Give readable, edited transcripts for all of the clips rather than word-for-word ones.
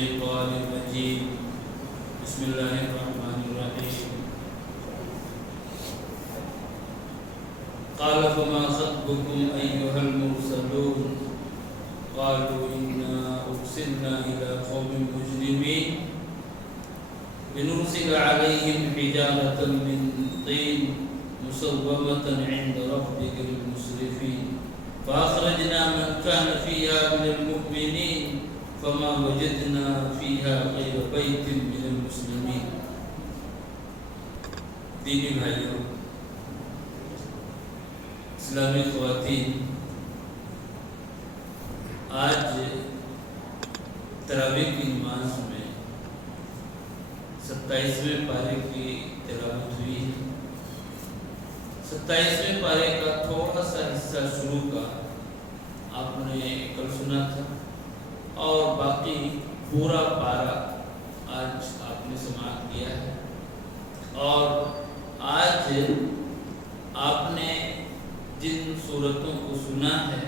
الشيطان الرجيم بسم الله الرحمن الرحيم قال فما خطبكم أيها المرسلون قالوا إنا أرسلنا إلى قوم مجرمين لنرسل عليهم حجارة من طين مسومة عند ربك للمسرفين فأخرجنا من كان فيها من المؤمنين فما وجدنا فيها غير بيت من المسلمين. دینی بھائیوں، اسلامی خواتین، آج تراویح کی نماز میں 27ویں پارے کی تلاوت ہوئی ہے۔ 27ویں پارے کا تھوڑا سا حصہ شروع کا آپ نے کل سنا تھا، اور باقی پورا پارا آج آپ نے سماعت کیا ہے۔ اور آج آپ نے جن سورتوں کو سنا ہے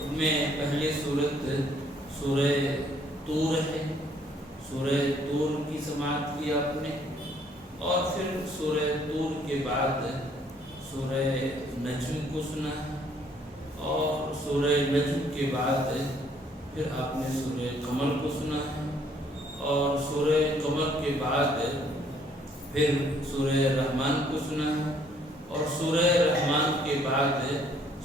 ان میں پہلی سورت سورہ طور ہے، سورہ طور کی سماعت کی آپ نے، اور پھر سورہ طور کے بعد سورہ نجم کو سنا ہے، اور سورہ نجم کے بعد پھر آپ نے سورہ قمر کو سنا ہے، اور سورہ قمر کے بعد پھر سورہ رحمان کو سنا ہے، اور سورہ رحمان کے بعد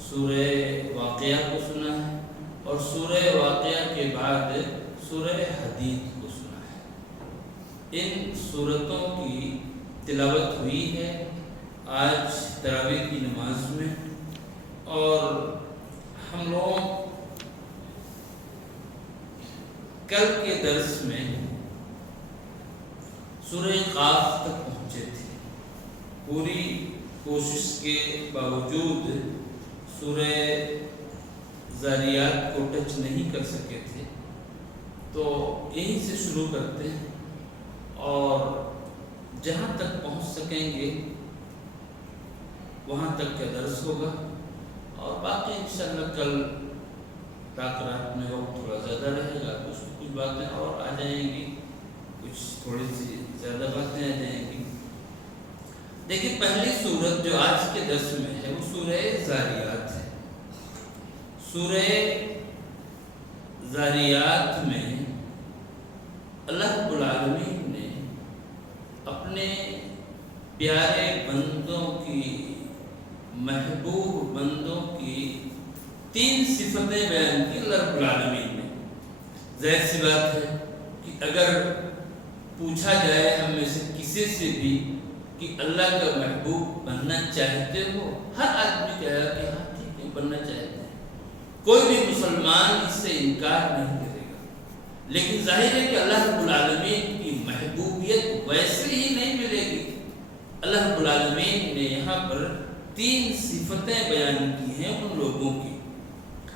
سورہ واقعہ کو سنا ہے، اور سورہ واقعہ کے بعد سورہ حدید کو سنا ہے۔ ان سورتوں کی تلاوت ہوئی ہے آج تراویح کی نماز میں، اور ہم لوگ کل کے درس میں سورہ قاف تک پہنچے تھے۔ پوری کوشش کے باوجود سورہ ذاریات کو ٹچ نہیں کر سکے تھے، تو یہیں سے شروع کرتے ہیں اور جہاں تک پہنچ سکیں گے وہاں تک کا درس ہوگا، اور باقی انشاءاللہ کل رات میں وقت تھوڑا زیادہ رہے گا، کچھ باتیں اور آ جائیں گی، کچھ تھوڑی سی زیادہ باتیں آ جائیں گی۔ لیکن پہلی سورت جو آج کے درس میں ہے وہ سورہ ذاریات ہے۔ سورہ ذاریات میں اللہ رب العالمین نے اپنے پیارے بندوں کی، محبوب بندوں کی 3 صفتیں بیان کی اللہ رب العالمین نے۔ ظاہر سی بات ہے کہ اگر پوچھا جائے ہم میں سے کسی سے بھی کہ اللہ کا محبوب بننا چاہتے ہو، ہر آدمی کہے گا کہ ہاں ٹھیک ہے بننا چاہتے ہیں، کوئی بھی مسلمان اس سے انکار نہیں کرے گا۔ لیکن ظاہر ہے کہ اللہ رب العالمین کی محبوبیت ویسے ہی نہیں ملے گی۔ اللہ رب العالمین نے یہاں پر 3 صفتیں بیان کی ہیں ان لوگوں کی،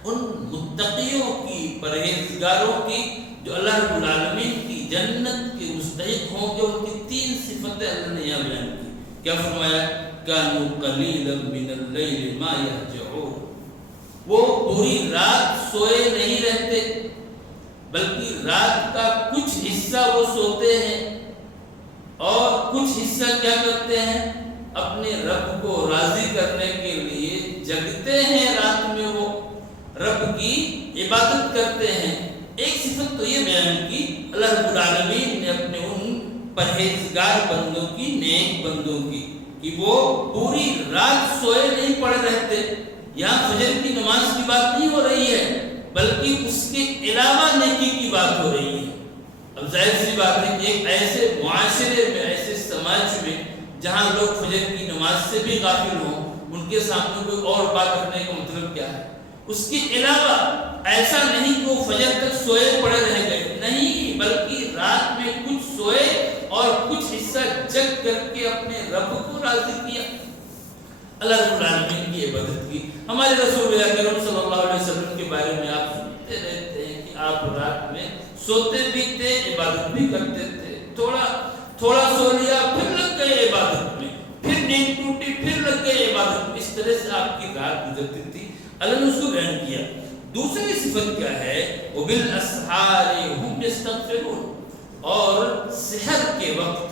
ان متقیوں کی، پرہیزگاروں کی، جو اللہ رب العالمین کی جنت کے مستحق ہوں گے۔ ان کی 3 صفتیں اللہ نے یہاں بیان کی۔ کیا فرمایا؟ کانوا قلیلا من اللیل ما یہجعون، وہ پوری رات سوئے نہیں رہتے، بلکہ رات کا کچھ حصہ وہ سوتے ہیں اور کچھ حصہ کیا کرتے ہیں؟ اپنے رب کو راضی کرنے کے لیے جگتے ہیں، رات میں وہ رب کی عبادت کرتے ہیں۔ ایک صفت تو یہ بیان کی اللہ رب العالمین نے اپنے ان پرہیزگار بندوں کی، نیک بندوں کی، کہ وہ پوری رات سوئے نہیں پڑے رہتے۔ یہاں فجر کی نماز کی بات نہیں ہو رہی ہے، بلکہ اس کے علاوہ نیکی کی بات ہو رہی ہے۔ اب ظاہر سی بات ہے کہ ایک ایسے معاشرے میں، ایسے سماج میں جہاں لوگ فجر کی نماز سے بھی غافل ہوں، ان کے سامنے کوئی اور بات کرنے کا مطلب کیا ہے؟ اس کے علاوہ ایسا نہیں کہ وہ فجر تک سوئے پڑے رہ گئے، نہیں، بلکہ رات میں کچھ سوئے اور کچھ حصہ جگ کر کے اپنے رب کو راضی کیا، اللہ رب العالمین کی عبادت کی۔ ہمارے رسول اکرم صلی اللہ علیہ وسلم کے بارے میں آپ سنتے رہتے ہیں کہ آپ رات میں سوتے بھی تھے، عبادت بھی کرتے تھے، تھوڑا سو لیا پھر لگ گئے عبادت میں، پھر نیند ٹوٹی پھر لگ گئے عبادت میں، اس طرح سے آپ کی رات گزرتی تھی۔ اللہ نے اس کو بیان کیا۔ دوسری صفت کیا ہے؟ وبالاسحار هم یستغفرون، اور سحر کے وقت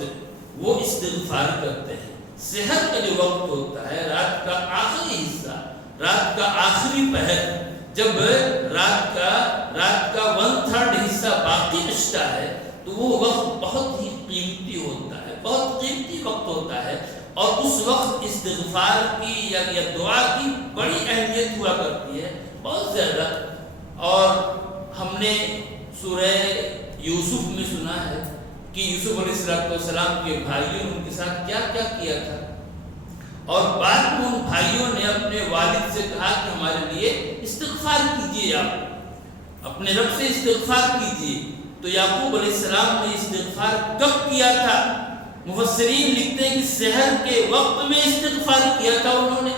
وہ استغفار کرتے ہیں۔ سحر کا جو وقت ہوتا ہے، رات کا آخری حصہ، رات کا آخری پہر، جب رات کا 1/3 حصہ باقی بچتا ہے تو وہ وقت بہت ہی قیمتی ہوتا ہے، بہت قیمتی وقت ہوتا ہے، اور اس وقت استغفار کی یا دعا کی بڑی اہمیت ہوا کرتی ہے، بہت زیادہ۔ اور ہم نے سورہ یوسف میں سنا ہے کہ یوسف علیہ السلام کے بھائیوں نے ان کے ساتھ کیا کیا کیا تھا، اور بعد میں ان بھائیوں نے اپنے والد سے کہا کہ ہمارے لیے استغفار کیجیے، آپ اپنے رب سے استغفار کیجیے۔ تو یعقوب علیہ السلام نے استغفار کب کیا تھا؟ مفسرین لکھتے ہیں کہ سحر کے وقت میں استغفار کیا تھا انہوں نے۔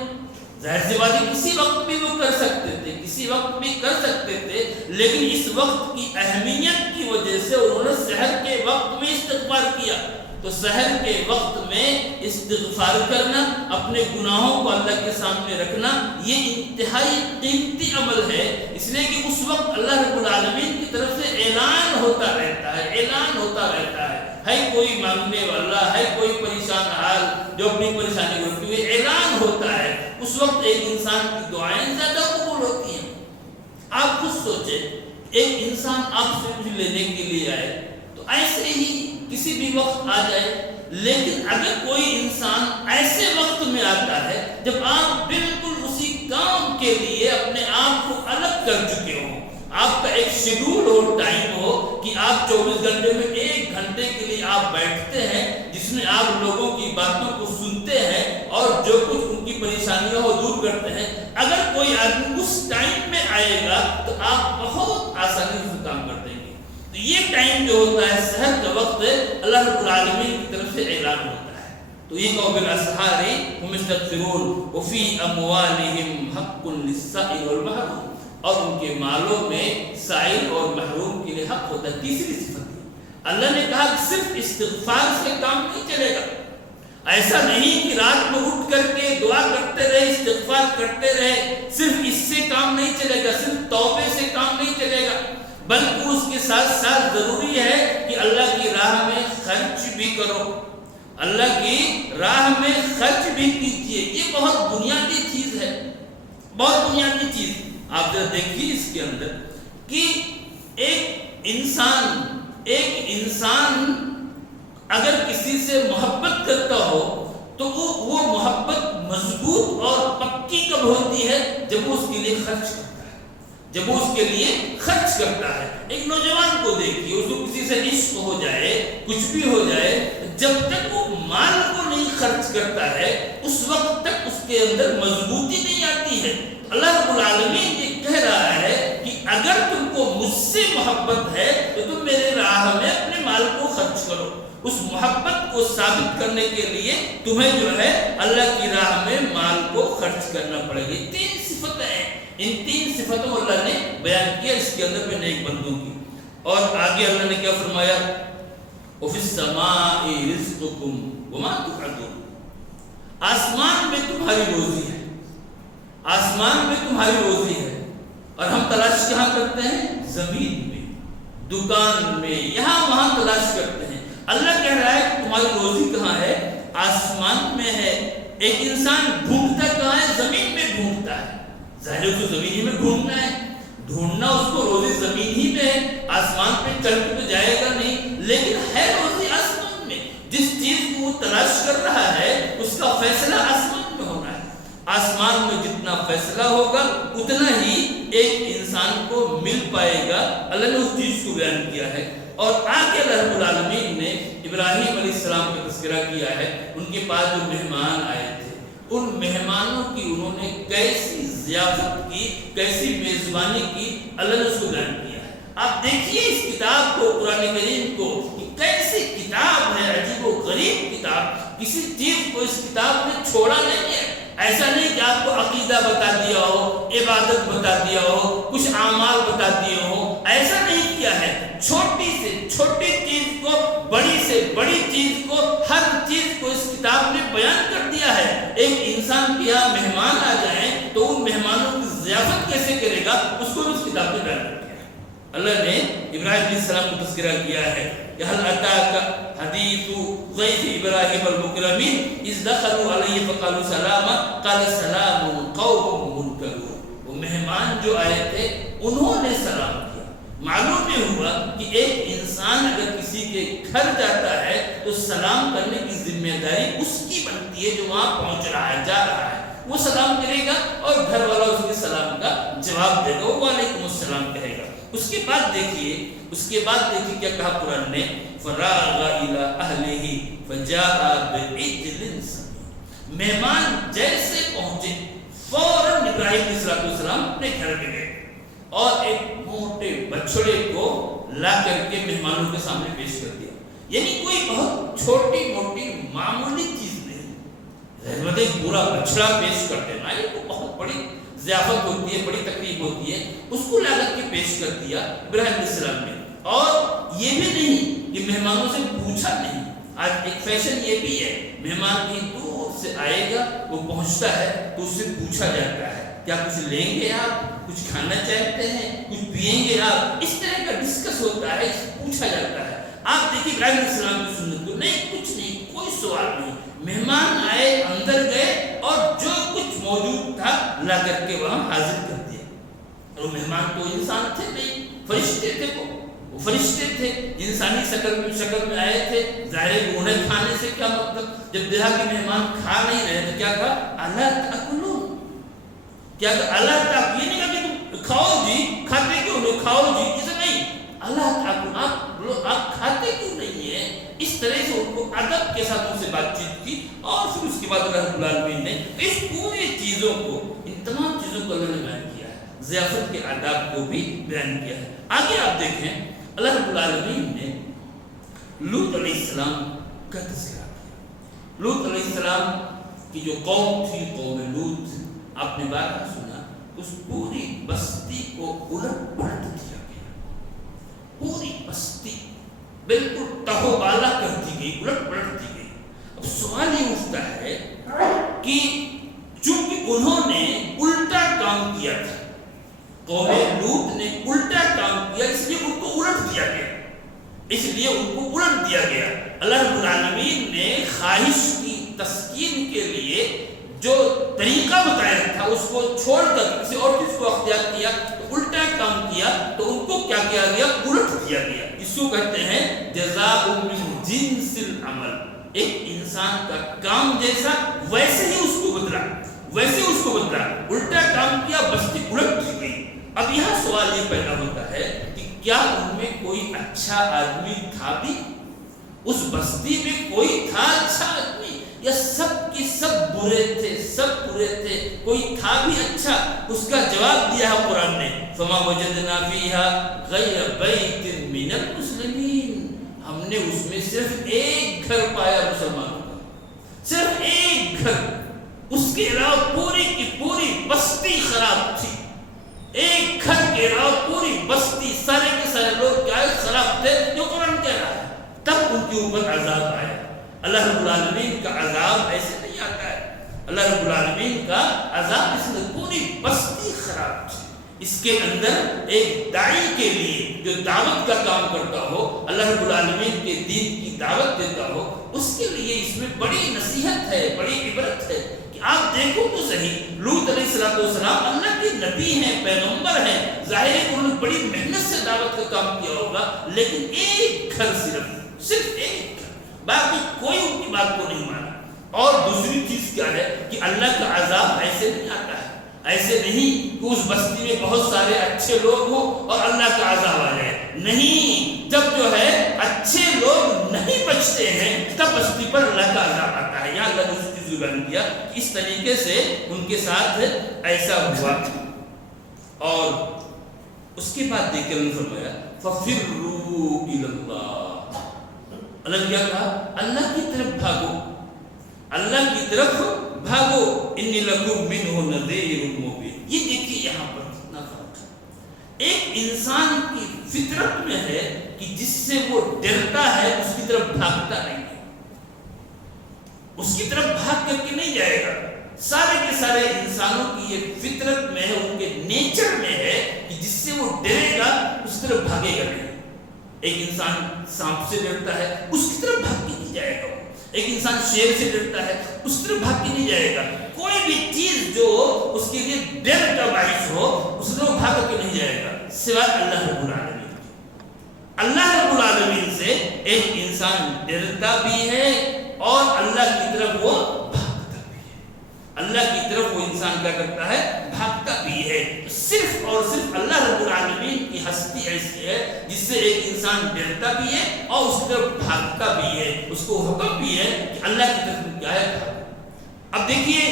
ظاہر سی بات ہے کسی وقت بھی وہ کر سکتے تھے، کسی وقت بھی کر سکتے تھے، لیکن اس وقت کی اہمیت کی وجہ سے انہوں نے سحر کے وقت میں استغفار کیا۔ تو سحر کے وقت میں استغفار کرنا، اپنے گناہوں کو اللہ کے سامنے رکھنا، یہ انتہائی قیمتی عمل ہے، اس لیے کہ اس وقت اللہ رب العالمین کی طرف سے اعلان ہوتا رہتا ہے، اعلان ہوتا رہتا ہے کوئی مانگنے والا، ہے کوئی پریشان حال جو اپنی پریشانی کو رکھتے ہوئے اعلان ہوتا ہے، اس وقت ایک انسان کی دعائیں زیادہ قبول ہوتی ہیں۔ آپ خود سوچیں، ایک انسان آپ سے کچھ لینے کے لیے آئے تو ایسے ہی کسی بھی وقت آ جائے، لیکن اگر کوئی انسان ایسے وقت میں آتا ہے جب آپ بالکل اسی کام کے لیے اپنے آپ کو الگ کر چکے ہوں، آپ کا ایک شیڈول ہو، ٹائم ہو کہ آپ 24 گھنٹے میں 1 گھنٹے کے لیے آپ بیٹھتے ہیں جس میں آپ لوگوں کی باتوں کو سنتے ہیں اور جو کچھ ان کی پریشانیوں کو دور کرتے ہیں، اگر کوئی آدمی اس ٹائم میں آئے گا تو آپ بہت آسانی سے کام کر دیں گے۔ تو یہ ٹائم جو ہوتا ہے سحر کا وقت، اللہ رب العالمین کی طرف سے اعلان ہوتا ہے۔ تو یہ کہ بالاسحار هم یستغفرون وفی اموالہم حق للسائل والمحروم، اور ان کے مالوں میں سائل اور محروم کے لیے حق ہوتا ہے۔ تیسری صفت ہے، اللہ نے کہا کہ صرف استغفار سے کام نہیں چلے گا، ایسا نہیں کہ رات میں اٹھ کر کے دعا کرتے رہے، استغفار کرتے رہے، صرف اس سے کام نہیں چلے گا، صرف توبے سے کام نہیں چلے گا، بلکہ اس کے ساتھ ساتھ ضروری ہے کہ اللہ کی راہ میں خرچ بھی کرو، اللہ کی راہ میں خرچ بھی کیجیے۔ یہ بہت بنیادی چیز ہے، بہت بنیادی چیز۔ آپ ذرا دیکھیے اس کے اندر کہ ایک انسان اگر کسی سے محبت کرتا ہو تو وہ محبت مضبوط اور پکی کب ہوتی ہے؟ جب وہ اس کے لیے خرچ کرتا ہے، جب وہ اس کے لیے خرچ کرتا ہے۔ ایک نوجوان کو دیکھیے، اس کو کسی سے عشق ہو جائے، کچھ بھی ہو جائے، جب تک وہ مال کو نہیں خرچ کرتا ہے اس وقت تک اس کے اندر مضبوطی نہیں آتی ہے۔ اللہ رب العالمین یہ کہہ رہا ہے کہ اگر تم کو مجھ سے محبت ہے تو تم میرے راہ میں اپنے مال کو خرچ کرو۔ اس محبت کو ثابت کرنے کے لیے تمہیں جو ہے اللہ کی راہ میں مال کو خرچ کرنا پڑے گی۔ 3 صفتیں ہیں، ان 3 صفتوں کو اللہ نے بیان کیا اس کے اندر میں نیک بندوں کی۔ اور آگے اللہ نے کیا فرمایا؟ وَفِي السَّمَاءِ رِزْقُكُمْ وَمَا تُوعَدُونَ، آسمان میں تمہاری روزی ہے، آسمان میں تمہاری روزی ہے، اور ہم تلاش کہاں کرتے ہیں؟ زمین میں، دکان میں، یہاں وہاں تلاش کرتے ہیں۔ اللہ کہہ رہا ہے کہ تمہاری روزی کہاں ہے؟ آسمان میں ہے۔ ایک انسان ڈھونڈتا کہاں ہے؟ زمین میں ڈھونڈتا ہے، ظاہر ہے اس کو زمین ہی میں ڈھونڈنا ہے، ڈھونڈنا اس کو روزی زمین ہی میں ہے، آسمان پہ چڑھ کے تو جائے گا نہیں، لیکن ہے روزی آسمان میں۔ جس چیز کو وہ تلاش کر رہا ہے اس کا فیصلہ آسمان میں ہونا ہے، آسمان میں جتنا فیصلہ ہوگا اتنا ہی ایک انسان کو مل پائے گا۔ اللہ نے اس چیز کو بیان کیا ہے۔ اور آگے اللہ رب العالمین نے ابراہیم علیہ السلام کا تذکرہ کیا ہے، ان کے پاس جو مہمان آئے تھے، ان مہمانوں کی انہوں نے کیسی ضیافت کی، کیسی میزبانی کی، اللہ نے اس کو بیان کیا ہے۔ آپ دیکھیے اس کتاب کو، قرآن کریم کو، کہ کیسی کتاب ہے، عجیب و غریب کتاب، کسی چیز کو اس کتاب میں چھوڑا نہیں ہے۔ ایسا نہیں کہ آپ کو عقیدہ بتا دیا ہو، عبادت بتا دیا ہو، کچھ اعمال بتا دیے ہو، ایسا نہیں کیا ہے۔ چھوٹی سے چھوٹی چیز کو، بڑی سے بڑی چیز کو، ہر چیز کو اس کتاب میں بیان کر دیا ہے۔ ایک انسان کے یہاں مہمان آ جائیں تو ان مہمانوں کی ضیافت کیسے کرے گا اس کو اس کتاب میں بیان کیا ہے۔ اللہ نے ابراہیم علیہ السلام کو تذکرہ کیا ہے کہ هل اتاك حدیث ضیف ابراہیم المکرمین اذ دخلوا علیہ فقالوا سلاما قال سلام قوم منکرون، وہ مہمان جو آئے تھے انہوں نے سلام کیا۔ معلوم یہ ہوا کہ ایک انسان اگر کسی کے گھر جاتا ہے تو سلام کرنے کی ذمہ داری اس کی بنتی ہے جو وہاں پہنچ رہا ہے، جا رہا ہے۔ وہ سلام کرے گا اور گھر والا اس کے سلام کا جواب دے گا، وہ وعلیکم السلام کہے گا۔ اس کے بعد دیکھیے کیا کہا قرآن نے، فراغ الی اہلہ فجاء بعجل سمین، مہمان جیسے پہنچے فوراً ابراہیم علیہ السلام اپنے گھر میں گئے اور ایک موٹے بچڑے کو لا کر کے مہمانوں کے سامنے پیش کر دیا۔ یعنی کوئی بہت چھوٹی موٹی معمولی چیز نہیں، رحمت پورا بچڑا پیش کر دینا یہ تو بہت بڑی ضیافت ہوتی ہے، بڑی تقریب ہوتی ہے۔ اس کو لا کر کے پیش کر دیا ابراہیم علیہ السلام نے، اور یہ بھی نہیں کہ مہمانوں سے پوچھا نہیں۔ آج ایک فیشن یہ بھی ہے، مہمان کی دور سے آئے گا، وہ پہنچتا ہے تو اس سے پوچھا جاتا ہے کیا کچھ لیں گے آپ، کچھ کھانا چاہتے ہیں، کچھ پئیں گے آپ، اس طرح کا ڈسکس ہوتا ہے، پوچھا جاتا ہے۔ آپ دیکھیے ابراہیم علیہ السلام کی سنت کو، نہیں کچھ نہیں، کوئی سوال نہیں، مہمان آئے اندر گئے اور جو کچھ موجود تھا لا کر کے وہاں حاضر کر دیا۔ اور مہمان تو انسان تھے نہیں، فرشتے تھے، وہ فرشتے تھے، انسانی شکل میں آئے تھے، ظاہر انہیں کھانے سے کیا مطلب، جب دیکھا کہ مہمان کھا نہیں رہے تو کیا کہا، الا تاکلون، کیا کہا اللہ تعالیٰ، یہ نہیں کہا کہ تم کھاؤ جی، کھاتے کیوں نہیں، کھاؤ جی، اسے نہیں، اللہ تعالیٰ آپ کھاتے کیوں نہیں ہیں۔ اس طرح سے ان کو ادب کے ساتھ ان سے بات چیت کی، اور پھر اس کے بعد اللہ رب العالمین نے اس پوری چیزوں کو، ان تمام چیزوں کو اللہ نے بیان کیا ہے، ضیافت کے آداب کو بھی بیان کیا ہے۔ آگے آپ دیکھیں اللہ رب العالمین نے لوط علیہ السلام کا تذکرہ کیا۔ لوط علیہ السلام کی جو قوم تھی، قوم لوط، آپ نے بارہ سنا، اس پوری بستی کو الٹ پلٹ دیا گیا، پوری بستی بالکل تہو بالا کر دی گئی، الٹ پلٹ دی گئی۔ اب سوال یہ اٹھتا ہے کہ چونکہ انہوں نے الٹا کام کیا تھا، قوم لوط نے الٹا کام کیا، اس لیے ان کو الٹ دیا گیا، اللہ رب العالمین نے خواہش کی تسکین کے لیے جو طریقہ بتایا تھا اس کو چھوڑ کر کسی اور چیز کو اختیار کیا، تو الٹا کام کیا، تو ان کو کیا کیا گیا، الٹ دیا گیا۔ اس کو کہتے ہیں جزاء من جنس العمل، ایک انسان کا کام جیسا ویسے ہی اس کو بدلا، الٹا کام کیا، بستی الٹ دی گئی۔ اب یہاں سوال یہ پیدا ہوتا ہے کہ کیا ان میں کوئی اچھا آدمی تھا بھی، اس بستی میں کوئی تھا اچھا آدمی، یا سب کی سب برے تھے، کوئی تھا بھی اچھا؟ اس کا جواب دیا ہے قرآن نے، فما وجدنا فیہا غیر بیت من المسلمین، ہم نے اس میں صرف ایک گھر پایا مسلمانوں کا، صرف ایک گھر، اس کے علاوہ پوری کی پوری بستی خراب تھی، ایک گھر کے علاوہ پوری بستی، سارے کے سارے لوگ کیا خراب تھے، جو قرآن کہہ رہا ہے۔ تب ان کے اوپر عذاب آیا۔ اللہ رب العالمین کا عذاب ایسے نہیں آتا ہے، اللہ رب العالمین کا عذاب اس میں پوری بستی خراب تھی۔ اس کے اندر ایک داعی کے لیے جو دعوت کا کام کرتا ہو، اللہ رب العالمین کے دین کی دعوت دیتا ہو، اس کے لیے اس میں بڑی نصیحت ہے، بڑی عبرت ہے کہ آپ دیکھو تو صحیح، لوط علیہ السلام اللہ کے نبی ہیں، پیغمبر ہیں، ظاہر ہے انہوں نے بڑی محنت سے دعوت کا کام کیا ہوگا، لیکن ایک گھر صرف ایک گھر، باقی کوئی ان کی بات کو نہیں مانا۔ اور دوسری چیز کیا ہے کہ اللہ کا عذاب ایسے نہیں آتا ہے، ایسے نہیں کہ اس بستی میں بہت سارے اچھے لوگ ہوں اور اللہ کا عذاب آ جائے، نہیں، جب جو ہے اچھے لوگ نہیں بچتے ہیں تب بستی پر اللہ کا عذاب آتا ہے۔ یہاں اللہ نے اس چیز کو بیان کیا کہ اس طریقے سے ان کے ساتھ ایسا ہوا۔ اور اس کے بعد دیکھ کر انہوں نے فرمایا فَفِرُّوا إِلَى اللَّهِ، اللہ نے کیا کہا، اللہ کی طرف بھاگو، اللہ کی طرف بھاگو، انی لکم منہ نذیر مبین۔ یہ دیکھیے یہاں پر کتنا فرق ہے، ایک انسان کی فطرت میں ہے کہ جس سے وہ ڈرتا ہے اس کی طرف بھاگتا نہیں ہے، اس کی طرف بھاگ کر کے نہیں جائے گا۔ سارے کے سارے انسانوں کی یہ فطرت میں ہے، ان کے نیچر طرف بھاگے گا نہیں. ایک انسان سانپ سے ڈرتا ہے اس کی طرف بھاگ کے نہیں جائے گا. ایک انسان شیر سے ڈرتا ہے اس طرف بھاگ کے نہیں جائے گا. کوئی بھی چیز جو اس کے لیے ڈر کا باعث ہو اس طرف بھاگ کے نہیں جائے گا سوائے اللہ رب العالمین. اللہ رب العالمین سے ایک انسان ڈرتا بھی ہے اور اللہ کی طرف وہ بھاگتا بھی ہے. اللہ کی طرف وہ انسان کیا کرتا ہے؟ بھاگتا بھی ہے. صرف اور صرف اللہ رب العالمین کی ہستی ایسی ہے جس سے ایک انسان ڈرتا بھی ہے اور اس کی طرف بھاگتا بھی ہے. اس کو حکم بھی ہے کہ اللہ کی طرف کیا ہے؟ بھاگو. اب دیکھیے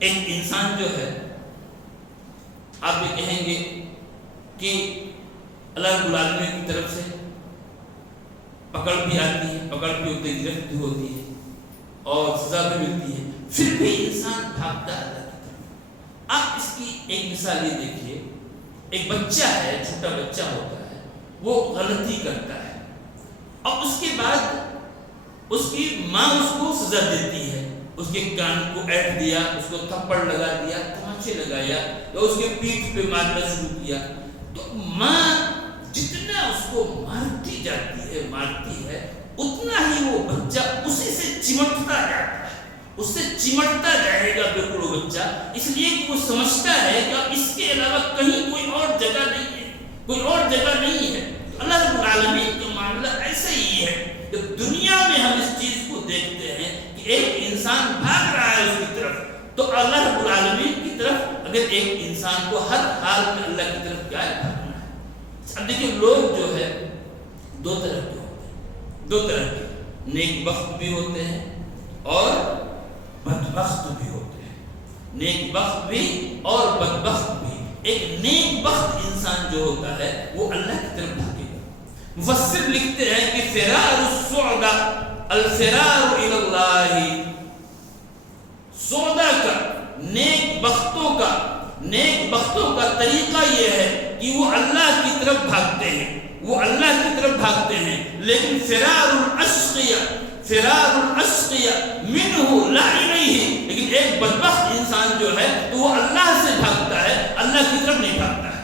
ایک انسان جو ہے آپ یہ کہیں گے کہ اللہ رب العالمین کی طرف سے پکڑ بھی آتی ہے, پکڑ بھی ہوتی ہے, گرفت بھی ہوتی ہے اور سزا بھی ملتی ہے, پھر بھی انسان بھاگتا ہے اللہ کی طرف. آپ اس کی ایک مثال یہ دیکھیے, ایک بچہ ہے, چھوٹا بچہ ہوتا ہے, وہ غلطی کرتا ہے اور اس کے بعد اس کی ماں اس کو سزا دیتی ہے. اس کے کان کو ایٹ دیا, اس کو تھپڑ لگا دیا, تماچے لگایا یا اس کے پیٹھ پہ مارنا شروع کیا. تو ماں جتنا اس کو مارتی جاتی ہے اتنا ہی وہ بچہ اسی سے چمٹتا جاتا ہے, اس سے چمٹتا جائے گا بالکل وہ بچہ, اس لیے کہ وہ سمجھتا ہے کہ اس کے علاوہ کہیں کوئی اور جگہ نہیں ہے, کوئی اور جگہ نہیں ہے. اللہ رب العالمین کا معاملہ ایسا ہی ہے کہ دنیا میں ہم اس چیز کو دیکھتے ہیں کہ ایک انسان بھاگ رہا ہے اس کی طرف, تو اللہ رب العالمین کی طرف اگر ایک انسان کو ہر حال میں اللہ کی طرف کیا ہے؟ اب دیکھیں لوگ جو ہے دو طرح کے ہوتے ہیں, دو طرح کے, نیک بخت بھی ہوتے ہیں اور بدبخت بھی ہوتے ہیں. نیک بخت بھی اور بدبخت بھی. ایک نیک بخت انسان جو ہوتا ہے وہ اللہ کی طرف بھاگے گا. مفسر لکھتے ہیں کہ فرار السعداء الفرار الى اللہ. سودا کا, نیک بختوں کا طریقہ یہ ہے کہ وہ اللہ کی طرف بھاگتے ہیں, وہ اللہ کی طرف بھاگتے ہیں. لیکن فرار الاشقیاء منہ لا الیہ, لیکن ایک بدبخت انسان جو ہے تو وہ اللہ سے بھاگتا ہے, اللہ کی طرف نہیں بھاگتا ہے.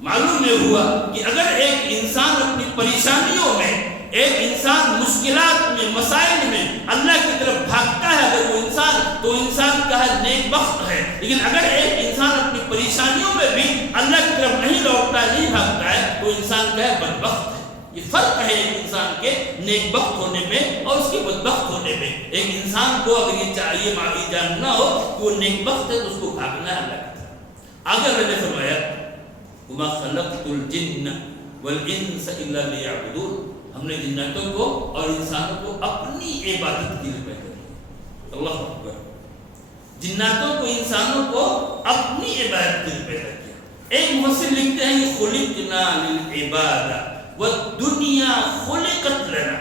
معلوم یہ ہوا کہ اگر ایک انسان اپنی پریشانیوں میں, ایک انسان مشکلات میں, مسائل میں اللہ کی طرف بھاگتا ہے اگر وہ انسان, تو انسان کا ہے نیک بخت ہے. لیکن اگر ایک انسان اپنی پریشانیوں میں بھی اللہ کی طرف نہیں لوٹتا ہے, نہیں بھاگتا ہے, تو انسان کا ہے بدبخت ہے. یہ فرق ہے ایک انسان کے نیک بخت ہونے میں اور اس کے بدبخت ہونے میں. ایک انسان کو اگر یہ چاہیے جاننا ہو کہ وہ نیک بخت ہے تو اس کو بھاگنا ہے اللہ کی طرف. آگے اللہ نے فرمایا وَمَا خَلَقْتُ الْجِنَّ وَالْإِنسَ إِلَّا لِيَعْبُدُونَ. ہم نے جناتوں کو اور انسانوں کو اپنی عبادت کے لیے پیدا کیا. اللہ اکبر. جناتوں کو, انسانوں کو اپنی عبادت کے لیے پیدا کیا. ایک مفسر لکھتے ہیں کہ خلقنا للعبادہ والدنیا خلقت لنا.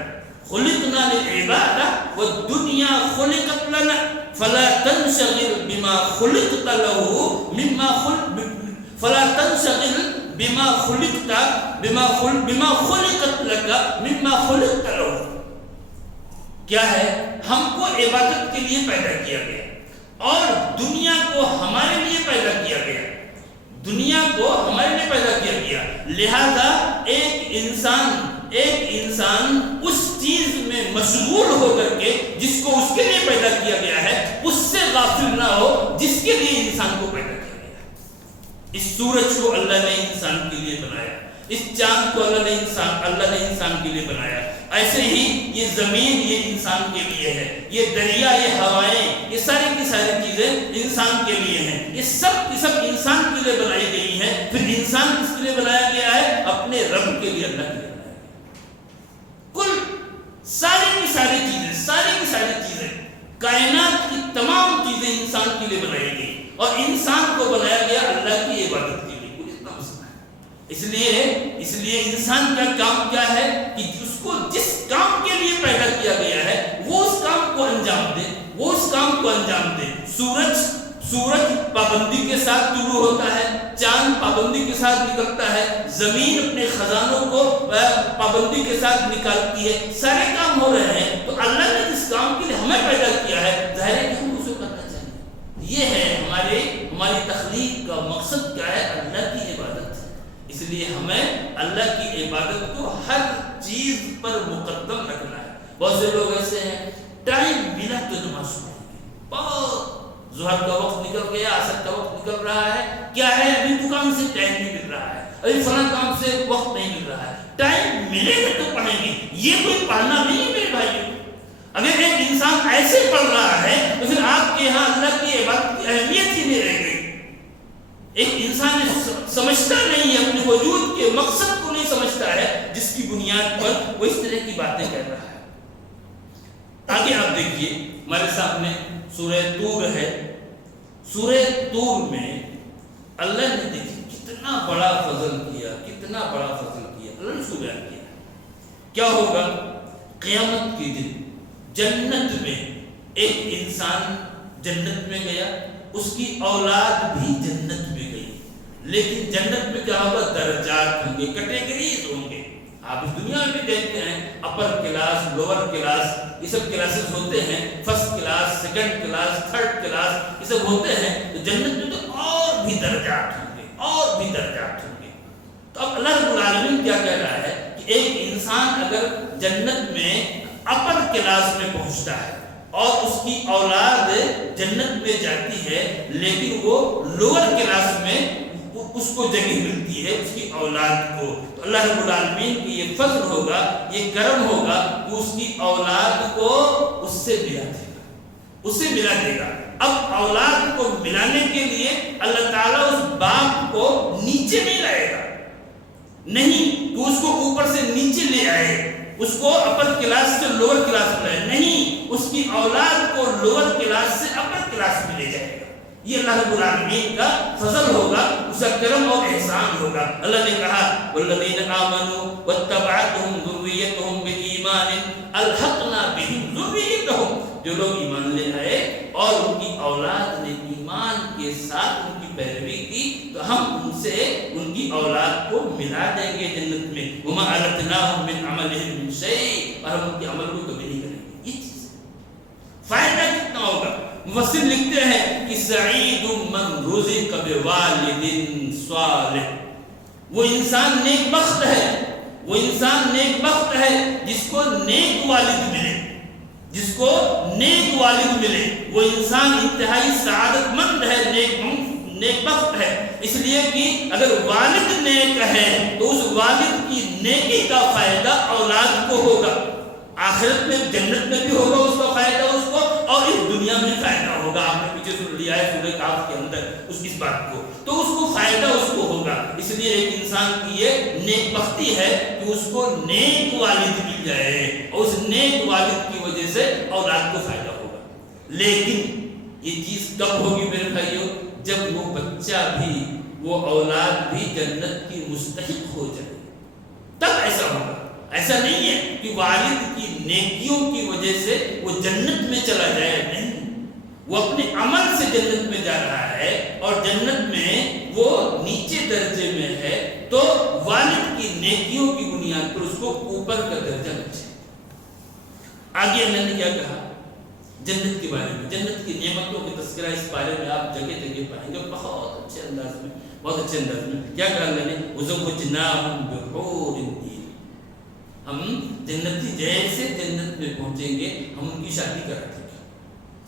خلقنا للعبادہ والدنیا خلقت لنا فلا تنشغل بما خلقت له مما خلق فلا تنشغل بما خلقت لك مما خلقت له. کیا ہے؟ ہم کو عبادت کے لیے پیدا کیا گیا اور دنیا کو ہمارے لیے پیدا کیا گیا, دنیا کو ہمارے لیے پیدا کیا گیا. لہذا ایک انسان اس چیز میں مشغول ہو کر کے جس کو اس کے لیے پیدا کیا گیا ہے اس سے غافل نہ ہو جس کے لیے انسان کو پیدا کیا گیا. اس سورج کو اللہ نے انسان کے لیے بنایا, اس چاند کو اللہ نے انسان کے لیے بنایا. ایسے ہی یہ زمین یہ انسان کے لیے ہے, یہ دریا, یہ ہوائیں, یہ ساری کی ساری چیزیں انسان کے لیے ہیں. یہ سب کی سب انسان کے لیے بنائی گئی ہیں. پھر انسان کس کے لیے بنایا گیا ہے؟ اپنے رب کے لیے, اللہ کے لیے بنایا گیا. کل ساری کی ساری چیزیں کائنات کی تمام چیزیں انسان کے لیے بنائی گئی اور انسان کو بنایا گیا اللہ کی عبادت کے لیے. اتنا مسئلہ ہے. اس لیے انسان کا کام کیا ہے کہ اس کو جس کام کے لیے پیدا کیا گیا ہے وہ اس کام کو انجام دے. سورج پابندی کے ساتھ طلوع ہوتا ہے, چاند پابندی کے ساتھ نکلتا ہے, زمین اپنے خزانوں کو پابندی کے ساتھ نکالتی ہے. سارے کام ہو رہے ہیں تو اللہ نے جس کام کے لیے ہمیں پیدا کیا ہے ظاہر ہے کہ ہم اسے کرنا چاہیے. یہ ہے ہماری تخلیق کا مقصد کیا ہے؟ اللہ کی عبادت. اس لیے ہمیں اللہ کی عبادت کو ہر چیز پر مقدم رکھنا ہے. بہت سے لوگ ایسے ہیں ٹائم ملا تو نماز پڑھیں گے, بہت ظہر کا وقت نکل گیا, عصر کا وقت نکل رہا ہے, کیا ہے ابھی دکان سے ٹائم نہیں مل رہا ہے, ابھی فلاں کام سے وقت نہیں مل رہا ہے, ٹائم ملے گا تو پڑھیں گے. یہ کوئی پڑھنا نہیں ہے میرے بھائیوں. اگر ایک انسان ایسے پڑھ رہا ہے تو پھر آپ کے یہاں اللہ کی عبادت کی اہمیت ہی نہیں رہ گئی. ایک انسان سمجھتا نہیں ہے, اپنے وجود کے مقصد کو نہیں سمجھتا ہے, جس کی بنیاد پر وہ اس طرح کی باتیں کر رہا ہے. آگے آپ دیکھیے ہمارے سامنے سورہ طور ہے. سورہ طور میں اللہ نے دیکھی کتنا بڑا فضل کیا, کتنا بڑا فضل کیا. اللہ نے اس کو بیان کیا کیا ہوگا. قیامت کے دن جنت میں ایک انسان جنت میں گیا, اس کی اولاد بھی جنت میں گئی, لیکن جنت میں کیا ہوگا, درجات ہوں گے, کیٹیگریز ہوں گے. آپ اس دنیا میں بھی دیکھتے ہیں اپر کلاس, لوور کلاس, یہ سب کلاسز ہوتے ہیں, first class, second class, third class, یہ سب ہوتے ہیں. تو جنت میں تو اور بھی درجات ہوں گے, اور بھی درجات ہوں گے. تو اب اللہ رب العالمین کیا کہہ رہا ہے کہ ایک انسان اگر جنت میں اپر کلاس میں پہنچتا ہے اور اس کی اولاد جنت میں جاتی ہے, لیکن وہ لوور کلاس میں اس کو جگہ ملتی ہے, اس کی اولاد کو, تو اللہ رب العالمین کی یہ فضل ہوگا, یہ کرم ہوگا کہ اس کی اولاد کو اس سے ملا دے گا, اس سے ملا دے گا. اب اولاد کو ملانے کے لیے اللہ تعالیٰ اس باپ کو نیچے نہیں لائے گا, نہیں کہ اس کو اوپر سے نیچے لے آئے, اس کو اپر کلاس سے لوور کلاس میں لائے, نہیں, اس کی اولاد کو لوور کلاس سے اپر کلاس میں لے جائے گا. یہ اللہ رب العالمین کا فضل ہوگا, اس کا کرم اور احسان ہوگا. اللہ نے کہا والذین آمنوا واتبعتهم ذریتهم بإیمان الحقنا بهم ذریتهم, جو لوگ ایمان لے آئے اور ان کی اولاد نے ایمان کے ساتھ ان کی پیروی کی, تو ہم ان سے ان کی اولاد کو ملا دیں گے جنت میں. وما ألتناهم من عملهم من شيء, اور ہم ان کے عمل کو کبھی نہیں کریں گے. یہ چیز فائدہ کتنا ہوگا. مفسر لکھتے ہیں کہ سعید من رزق بوالد صالح, وہ انسان نیک بخت ہے, وہ انسان نیک بخت ہے جس کو نیک والد ملے, جس کو نیک والد ملے. وہ انسان انتہائی سعادت مند ہے, نیک بخت ہے. اس لیے کہ اگر والد نیک ہے تو اس والد کی نیکی کا فائدہ اولاد کو ہوگا, آخرت میں جنت میں بھی ہوگا اس کا فائدہ اس کو, اور اس دنیا میں فائدہ ہوگا. آپ نے پیچھے سن لیا ہے سورہ کہف کے اندر اس بات کو, تو اس کو فائدہ اس کو ہوگا. اس لیے ایک انسان کی یہ نیک بختی ہے کہ اس کو نیک والد مل جائے, اور اس نیک والد کی وجہ سے اولاد کو فائدہ ہوگا. لیکن یہ چیز کب ہوگی میرے بھائیوں, جب وہ بچہ بھی, وہ اولاد بھی جنت کی مستحق ہو جائے, تب ایسا ہوگا. ایسا نہیں ہے کہ والد کی نیکیوں کی وجہ سے وہ جنت میں چلا جائے, نہیں, وہ اپنے عمل سے جنت میں جا رہا ہے, اور جنت میں وہ نیچے درجے میں ہے, تو والد کی نیکیوں کی بنیاد پر اس کو اوپر کا درجہ ملے. آگے اللہ نے کیا کہا جنت کے بارے میں, جنت کی نعمتوں کے تذکرہ اس بارے میں آپ جگہ جگہ پائیں گے بہت اچھے انداز میں, بہت اچھے انداز میں. کیا کہا اللہ نے, وَزَوَّجْنَاهُمْ بِحُورٍ عِينٍ, ہم جنتی جیسے جنت میں پہنچیں گے ہم ان کی شادی کرا دیں گے.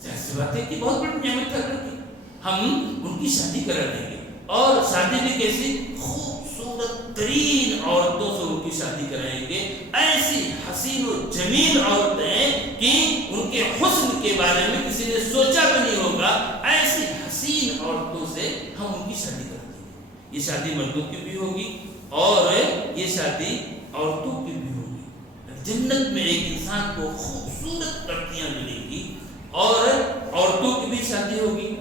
ظاہر سی بات ہے کہ بہت بڑی نعمت کر رہی ہے, ہم ان کی شادی کرا دیں گے, اور شادی بھی کیسی, خوبصورت ترین عورتوں سے ان کی شادی کرائیں گے, ایسی حسین و جمیل عورتیں کہ ان کے حسن کے بارے میں کسی نے سوچا بھی نہیں ہوگا, ایسی حسین عورتوں سے ہم ان کی شادی کرا دیں گے. یہ شادی مردوں کی بھی ہوگی اور یہ شادی عورتوں کی بھی ہوگی. جنت میں ایک انسان کو خوبصورت لڑکیاں ملیں گی اور عورتوں کی بھی شادی ہوگی.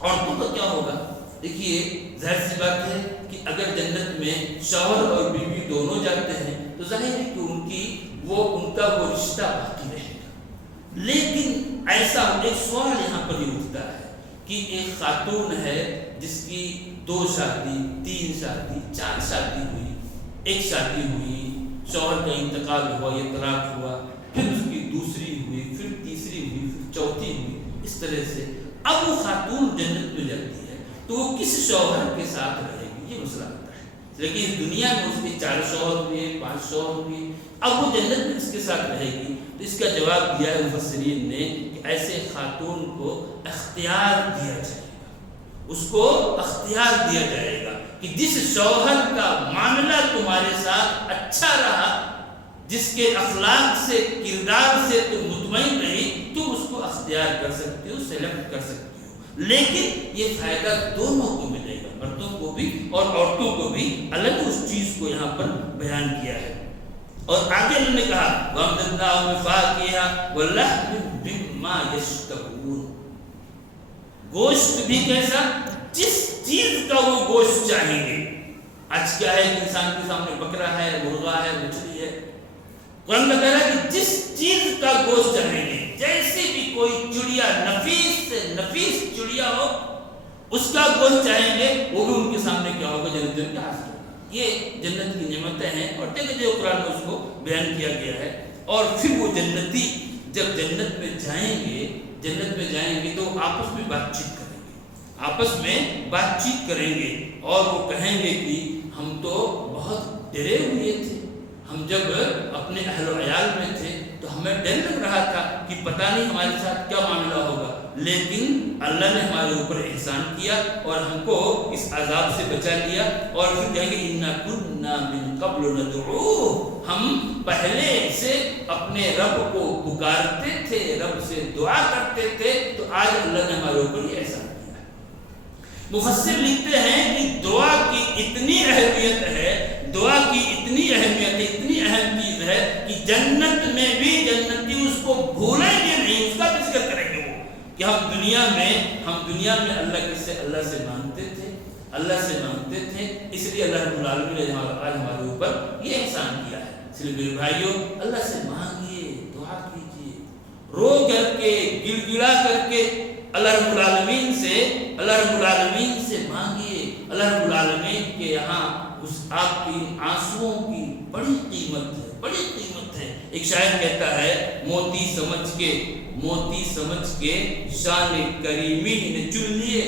عورتوں کا کیا ہوگا, دیکھیے ظاہر سی بات ہے کہ اگر جنت میں شوہر اور بیوی دونوں جاتے ہیں تو ظاہر ہے کہ ان کا وہ رشتہ باقی رہے گا. لیکن ایسا ایک سوال یہاں پر ہی اٹھتا ہے کہ ایک خاتون ہے جس کی 2 شادی 3 شادی 4 شادی ہوئی, ایک شادی ہوئی, شوہر کا انتقال ہوا, یہ طلاق ہوا, پھر اس کی دوسری ہوئی, پھر تیسری ہوئی, پھر چوتھی ہوئی, اس طرح سے اب وہ خاتون جنت میں جاتی ہے تو وہ کس شوہر کے ساتھ رہے گی, یہ مسئلہ ہوتا ہے. لیکن اس دنیا میں اس کے 400 ہوئے 500 ہوئے، اب وہ جنت میں اس کے ساتھ رہے گی۔ تو اس کا جواب دیا ہے مفسرین نے کہ ایسے خاتون کو اختیار دیا جائے گا، اس کو اختیار دیا جائے گا کہ جس شوہر کا معاملہ تمہارے ساتھ اچھا رہا، جس کے اخلاق سے کردار سے تم مطمئن رہی، تم اس کو اختیار کر سکتے ہو، سلیکٹ کر سکتے ہو، لیکن یہ فائدہ دونوں کو ملے گا، مردوں کو بھی اور عورتوں کو بھی۔ الگ اس چیز کو یہاں پر بیان کیا ہے۔ اور آگے انہوں نے کہا وَأَمْدَدْنَاهُم بِفَاكِهَةٍ وَلَحْمٍ مِّمَّا يَشْتَهُونَ، گوشت بھی کیسا؟ جس چیز کا وہ گوشت چاہیں گے۔ آج کیا ہے، انسان کے سامنے بکرا ہے، مرغا ہے، مچھلی ہے، قرآن میں کہہ رہا ہے کہ جس چیز کا گوشت چاہیں گے، جیسی بھی کوئی چڑیا، نفیس سے نفیس چڑیا ہو، اس کا گوشت چاہیں گے، وہ بھی ان کے سامنے کیا ہوگا؟ جنت کے حاصل ہوگا۔ یہ جنت کی نعمتیں ہیں، اور دیکھیں جو قرآن میں اس کو بیان کیا گیا ہے۔ اور پھر وہ جنتی جب جنت میں جائیں گے تو آپس میں بات چیت کریں گے، اور وہ کہیں گے کہ ہم تو بہت ڈرے ہوئے تھے، ہم جب اپنے اہل و عیال میں تھے تو ہمیں ڈر لگ رہا تھا کہ پتہ نہیں ہمارے ساتھ کیا معاملہ ہوگا، لیکن اللہ نے ہمارے اوپر احسان کیا اور ہم کو اس عذاب سے بچا لیا۔ اور پھر کہیں گے اِنَّا كُنَّا مِن قَبْلُ نَدْعُوهُ، ہم پہلے سے اپنے رب کو پکارتے تھے، رب سے دعا کرتے تھے، تو آج اللہ نے ہمارے اوپر یہ احسان کیا۔ مفسر لکھتے ہیں کہ دعا کی اتنی اہمیت ہے، دعا کی اتنی اہمیت ہے، اتنی اہم چیز ہے کہ جنت میں بھی جنتی اس کو بھولیں گے نہیں، اس کا بھی ذکر کریں گے وہ کہ ہم دنیا میں اللہ سے مانگتے تھے، اس لیے اللہ رب العالمین نے آج ہمارے اوپر یہ احسان کیا ہے۔ اس لیے میرے بھائیوں، اللہ سے مانگیے، دعا کیجیے، رو کر کے، گڑ گڑا کر کے اللہ رب العالمین سے مانگیے۔ اللہ رب العالمین کے یہاں اس آپ کی آنسوؤں کی بڑی قیمت ہے۔ ایک شاعر کہتا ہے موتی سمجھ کے شان کریمی نے چن لیے،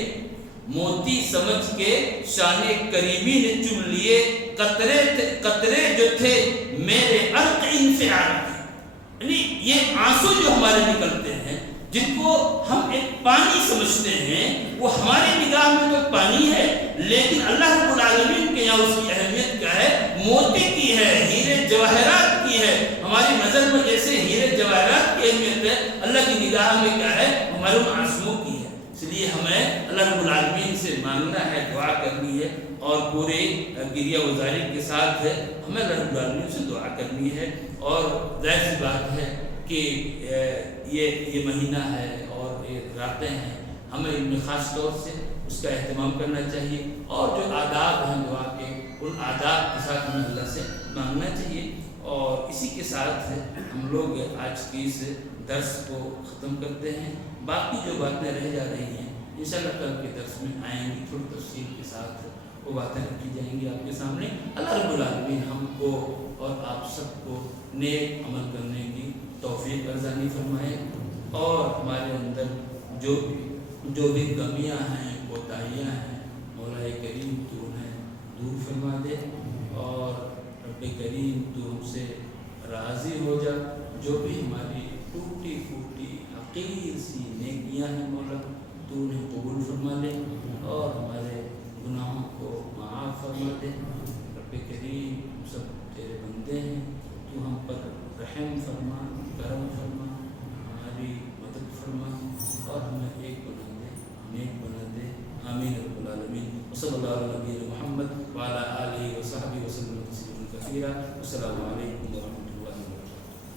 موتی سمجھ کے شان کریمی نے چن لیے، قطرے جو تھے میرے عرق انفعال کے، یعنی یہ آنسو جو ہمارے نکلتے ہیں، جن کو ہم ایک پانی سمجھتے ہیں، وہ ہماری نگاہ میں تو پانی ہے، لیکن اللہ رب العالمین کے یہاں اس کی اہمیت کیا ہے؟ موتی کی ہے، ہیرے جواہرات کی ہے۔ ہماری نظر میں جیسے ہیرے جواہرات کی اہمیت ہے، اللہ کی نگاہ میں کیا ہے؟ ہمارے آنسوؤں کی ہے۔ اس لیے ہمیں اللہ رب العالمین سے مانگنا ہے، دعا کرنی ہے، اور پورے گریہ وزاری کے ساتھ ہمیں اللہ رب العالمین سے دعا کرنی ہے۔ اور ظاہر سی بات ہے کہ یہ مہینہ ہے اور یہ راتیں ہیں، ہمیں ان میں خاص طور سے اس کا اہتمام کرنا چاہیے، اور جو آداب ہیں دعا کے، ان آداب کے ساتھ ہمیں اللہ سے مانگنا چاہیے۔ اور اسی کے ساتھ ہم لوگ آج کی اس درس کو ختم کرتے ہیں۔ باقی جو باتیں رہ جا رہی ہیں انشاءاللہ کل کے درس میں آئیں گی، تھوڑی تفصیل کے ساتھ وہ باتیں رکھی جائیں گی آپ کے سامنے۔ اللہ رب العالمین ہم کو اور آپ سب کو نیک عمل کرنے کی توفیق ارزانی فرمائے، اور ہمارے اندر جو بھی کمیاں ہیں، کوتاہیاں ہیں، مولا کریم تو انہیں دور فرما دے، اور رب کریم تو ہم سے راضی ہو جا۔ جو بھی ہماری ٹوٹی پھوٹی حقیر سی نیکیاں ہیں مولا، تو انہیں قبول فرما لے، اور ہمارے گناہوں کو معاف فرما دے۔ رب کریم ہم سب تیرے بندے ہیں، تو ہم پر رحم فرما، کرم فرما، ہماری مدد فرما، اور ہمیں ایک بنا دے، آمین رب العالمین۔ صلی اللہ علیہ محمد وعلی آلہ وصحبہ وسلم تسلیما کثیرا۔ السلام علیکم۔